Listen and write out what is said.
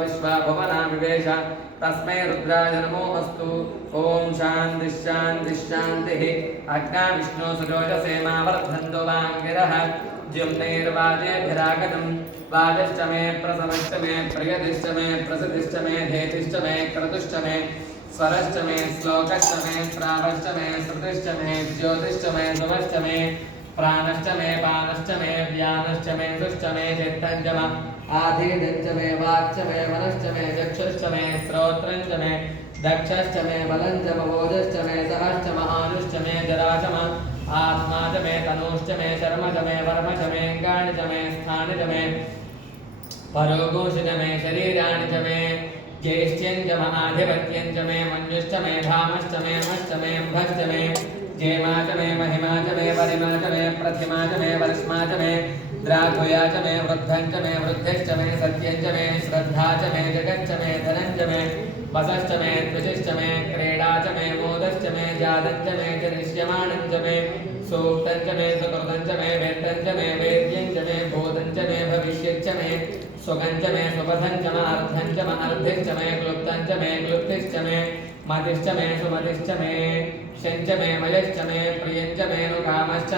विश्वा भुवना विवेश तस्मै रुद्राय नमोऽस्तु। ओम शान्तिः शान्तिः शान्तिः। अग्ना विष्णु सुरोजसे मा वर्धन्तो वाङ्गिरः द्युम्नैर्वाजेभिरागतं वाजश्च मे प्रसवश्च मे प्रियतिश्च मे प्रसिद्धिश्च मे धेतिश्च मे क्रतुश्च मे स्वरश्च मे श्लोकश्च मे श्रावश्च मे श्रुतिश्च मे ज्योतिश्च मे सुमश्च मे प्राणश्च मे पानश्च मे व्यानश्च मे दुश्च मे चित्तञ्च मे आधीनञ्च मे वाक्च मे मनश्च मे चक्षुश्च मे श्रोत्रञ्च मे दक्षश्च मे बलञ्च मवोजश्च मे सहश्च महानुश्च मे जराच मे आत्मा च मे तनूश्च मे शर्म च मे वर्म च मे अङ्गानि च मे स्थानि च मे परोगोषि च मे शरीराणि च मे ज्येष्ठ्यं च महाधिपत्यं च मे मन्युश्च मे धामश्च मे मश्च मे अम्भश्च मे जेमा च मे महिमा च मे वरिमा च मे प्रतिमा च मे वरिष्मा च मे द्राघुया च मे वृद्धं च मे वृद्धिश्च मे सत्यं च मे श्रद्धा च मे जगच्च मे धनं च मे वसश्च मे द्विजश्च मे क्रीडा च मे मोदश्च मे जातं च मे च दृश्यमानं च मे सूक्तं च मे सुकृतं च मे वेत्तं च मे वेद्यं च मे बोधं च मे भविष्यच्च मे सुगं च मे सुपथं च मे अर्धं च मे अर्धिश्च मे क्लुप्तं च मे क्लुप्तिश्च मे मतिश्च मे सुमतिश्च मे शञ्च मे मयश्च मे प्रियञ्च मे नुकामश्च मे